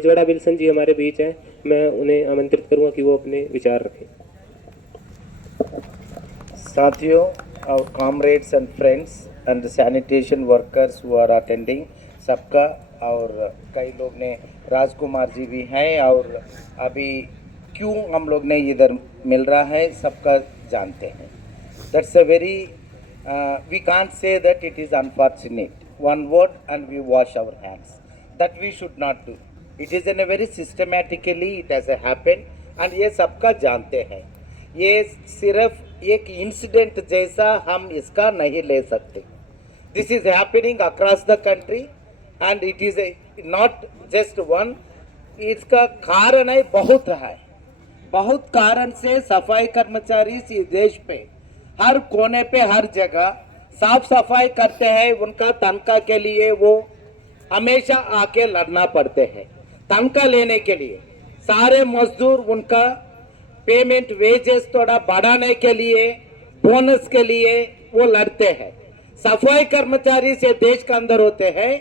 Bezawada Wilson जी हमारे बीच हैं, मैं उन्हें आमंत्रित करूंगा कि वो अपने विचार रखें। साथियों, our comrades and friends and the sanitation workers who are attending, सबका, और कई लोग ने, राजकुमार जी भी हैं, और अभी क्यों हम लोग ने इधर मिल रहा है सबका जानते हैं। That's a very we can't say that it is unfortunate. One word and we wash our hands. That we should not do. It is in a very systematically it has happened and ये सबका जानते हैं। ये सिर्फ एक incident जैसा हम इसका नहीं ले सकते। This is happening across the country and it is not just one. इसका कारण है बहुत है, बहुत कारण से सफाई कर्मचारी इस देश पे हर कोने पे हर जगह साफ सफाई करते हैं। उनका तनख्वाह के लिए वो हमेशा आके लड़ना पड़ते हैं। तनख्वाह लेने के लिए सारे मजदूर उनका पेमेंट वेजेस थोड़ा बढ़ाने के लिए, बोनस के लिए वो लड़ते हैं। सफाई कर्मचारी से देश के अंदर होते हैं,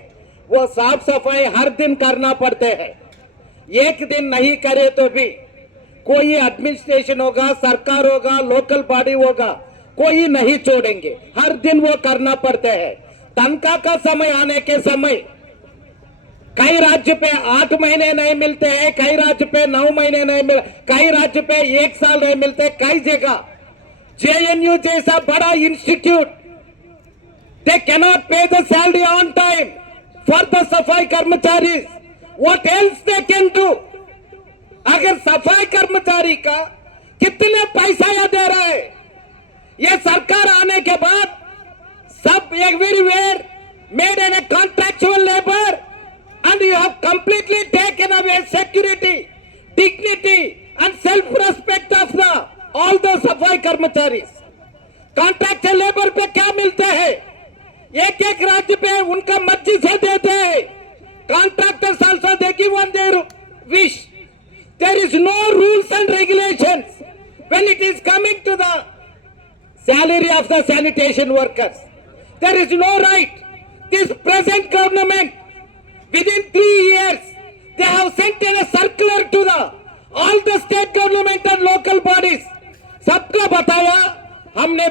वो साफ सफाई हर दिन करना पड़ते हैं। एक दिन नहीं करे तो भी कोई एडमिनिस्ट्रेशन होगा, सरकार होगा, लोकल बॉडी होगा, कोई नहीं छोड़ेंगे, हर दिन वो करना पड़ते हैं। तनख्वाह का समय आने के समय कई राज्य पे 8 महीने नहीं मिलते हैं, कई राज्य पे 9 महीने नहीं मिल, कई राज्य पे 1 साल नहीं मिलते। कई जगह जेएनयू जैसा बड़ा इंस्टीट्यूट दे कैनॉट पे the salary on time for the सफाई कर्मचारी। What else they can do? अगर सफाई कर्मचारी का कितने पैसा या दे रहा है, ये सरकार आने के बाद सब everywhere made in A contractual labour and you have completely taken away security, dignity and self-respect of the all the सफाई कर्मचारी। कॉन्ट्रैक्चुअल लेबर पे क्या मिलते हैं? एक एक राज्य पे उनका मर्जी से देते हैं। Contractors also they give on their wish. There is no rules and regulations when it is coming to the salary of the sanitation workers. There is no right. This present government within 3 years they have sent in a circular to the all the state government and local bodies। सबको बताया हमने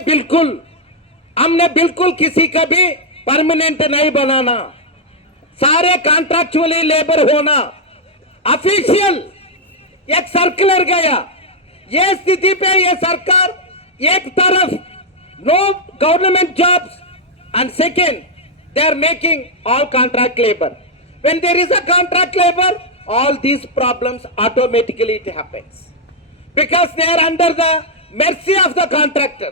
बिल्कुल किसी का भी permanent नहीं बनाना, सारे कॉन्ट्रैक्चुअली लेबर होना। ऑफिशियल एक सर्कुलर गया। ये स्थिति पे ये सरकार एक तरफ no government jobs and second they are making all contract labour. When there is a contract labor, all these problems automatically it happens because they are under the mercy of the contractor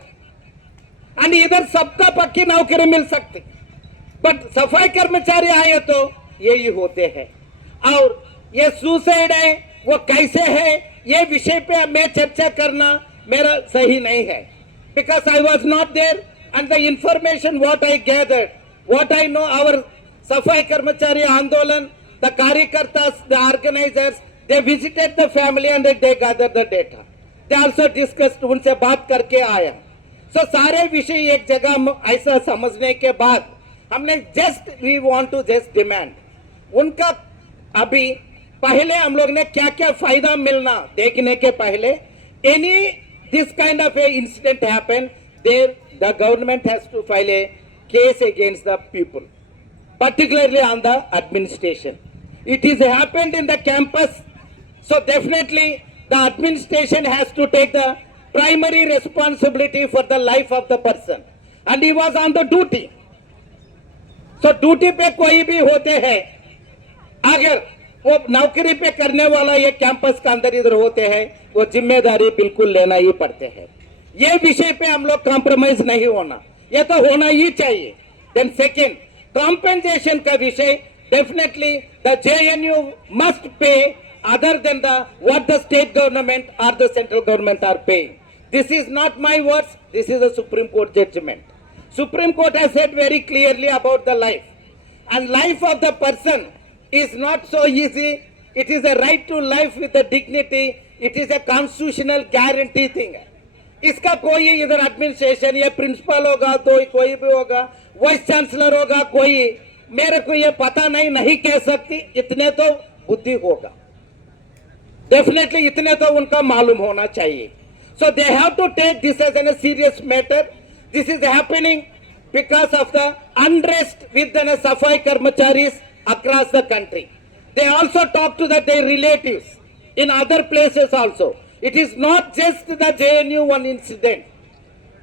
and इधर सबका पक्की नौकरी मिल सकती, but सफाई कर्मचारी आए तो यही होते हैं। और ये सुसाइड है वो कैसे है, ये विषय पे मैं चर्चा करना मेरा सही नहीं है, because I was not there and the information what I gathered, what I know, our सफाई कर्मचारी आंदोलन, the कार्यकर्तास, the organizers, they visited the family and they gathered the data. They also discussed, उनसे बात करके आया। So सारे विषय एक जगह ऐसा समझने के बाद हमने we want to just demand उनका अभी पहले हम लोग ने क्या क्या फायदा मिलना देखने के पहले, any this kind of a incident happen, there the government has to file a case against the people, particularly on the administration. It is happened in the campus, so definitely the administration has to take the primary responsibility for the life of the person, and he was on the duty. So duty पे कोई भी होते हैं, अगर वो नौकरी पे करने वाला ये कैंपस के अंदर इधर होते हैं, वो जिम्मेदारी बिल्कुल लेना ही पड़ते हैं। ये विषय पे हम लोग कॉम्प्रोमाइज नहीं होना, ये तो होना ही चाहिए। देन सेकेंड, compensation का विषय, definitely the JNU must pay other than the what the state government or the central government are paying. This is not my words, this is a Supreme Court judgment. Supreme Court has said very clearly about the life, and life of the person is not so easy. It is a right to life with the dignity. It is a constitutional guarantee thing. इसका कोई इधर administration, ये principal होगा तो कोई भी होगा, vice chancellor होगा कोई, मेरे को ये पता नहीं कह सकती। इतने तो बुद्धि होगा। डेफिनेटली इतने तो उनका मालूम होना चाहिए। So they have to take this as a serious matter. This is happening because of the unrest with the Safai Karmacharis across the country. They also talk to their relatives in other places also. It is not just the JNU one incident.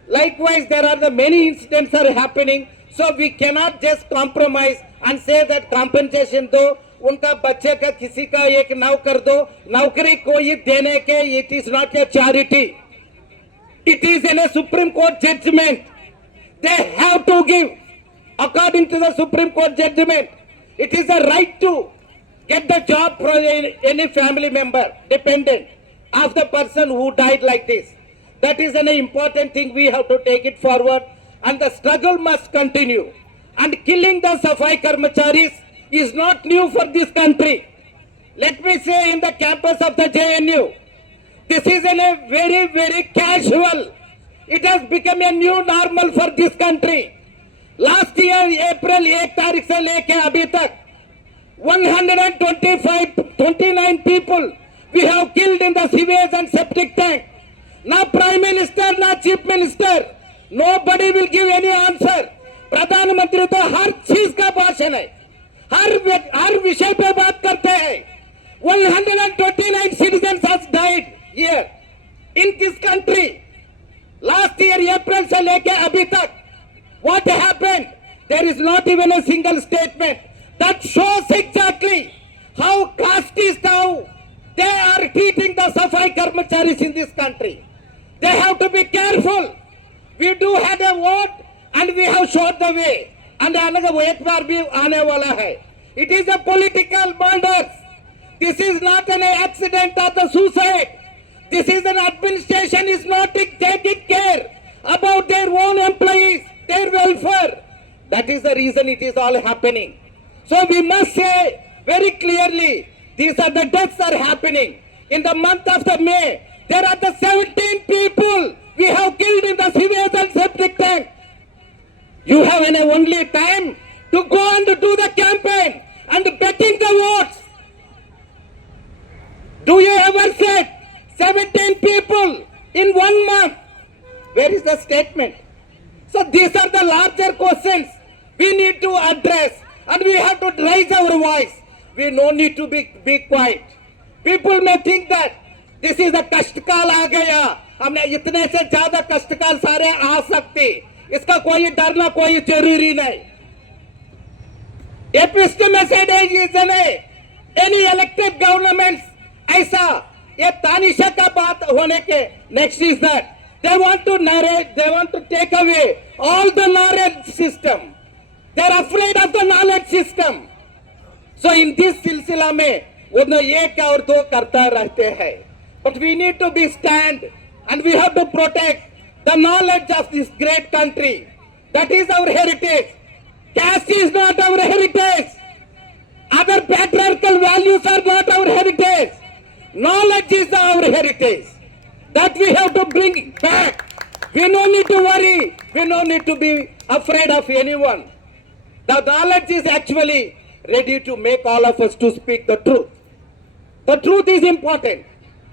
Likewise, there are the many incidents are happening. So we cannot just compromise and say that compensation दो, उनका बच्चे का किसी का एक नाव कर दो, नौकरी कोई देने के, it is not a charity. It is in a Supreme Court judgment. They have to give according to the Supreme Court judgment. It is a right to get the job for any family member, dependent of the person who died like this. That is an important thing. We have to take it forward, and the struggle must continue. And killing the Safai Karmacharis is not new for this country. Let me say, in the campus of the JNU, this is a very, very casual. It has become a new normal for this country. Last year, April 1 तारीख से लेके अभी तक 129 people we have killed in the sewage and septic tank. Now Prime Minister, now Chief Minister, nobody will give any answer. प्रधानमंत्री तो हर चीज का भाषण है, हर विषय पे बात करते हैं. 129 citizens has died here in this country. Last year April से लेके अभी तक what happened? There is not even a single statement that shows exactly how casteist how they are treating the Safai Karmacharis in this country. They have to be careful. We do have a vote and we have showed the way. And another एक बार भी आने वाला है. It is a political murder. This is not an accident or the suicide. This is an administration is not taking care about their own employees, their welfare. That is the reason it is all happening. So we must say very clearly, these are the deaths are happening. In the month of the May, there are the 17 people we have killed in the sewage and septic tank. You have only time to go and do the campaign and betting the votes. Do you ever say 17 people in 1 month? Where is the statement? So these are the larger questions we need to address, and we have to raise our voice. We no need to be quiet. People may think that this is a कष्टकाल आ गया, हमने इतने से ज्यादा कष्टकाल सारे आ सकते, इसका कोई डरना कोई जरूरी नहीं. Epistemicide is any elected governments ऐसा ये तानिशा का बात होने के. Next is that they want to narrate, they want to take away all the knowledge system. They are afraid of the knowledge system. So in this सिलसिला में वो न एक और दो करता रहते हैं. But we need to be stand and we have to protect the knowledge of this great country. That is our heritage. Caste is not our heritage. Other patriarchal values are not our heritage. Knowledge is our heritage. That we have to bring back. We no need to worry. We no need to be afraid of anyone. The knowledge is actually ready to make all of us to speak the truth. The truth is important.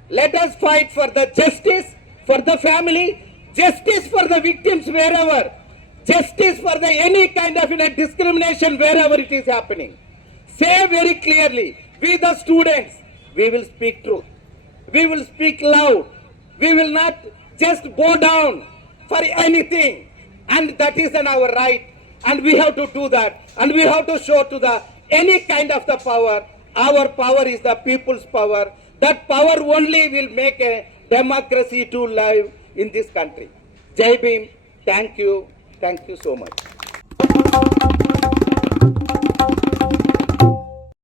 Let us fight for the justice for the family, justice for the victims wherever, justice for the any kind of discrimination wherever it is happening. Say very clearly, we the students, we will speak truth. We will speak loud. We will not just bow down for anything. And that is our right. And we have to do that. And we have to show to the any kind of the power. Our power is the people's power. That power only will make a democracy to live in this country. Jai Bhim. Thank you. Thank you so much.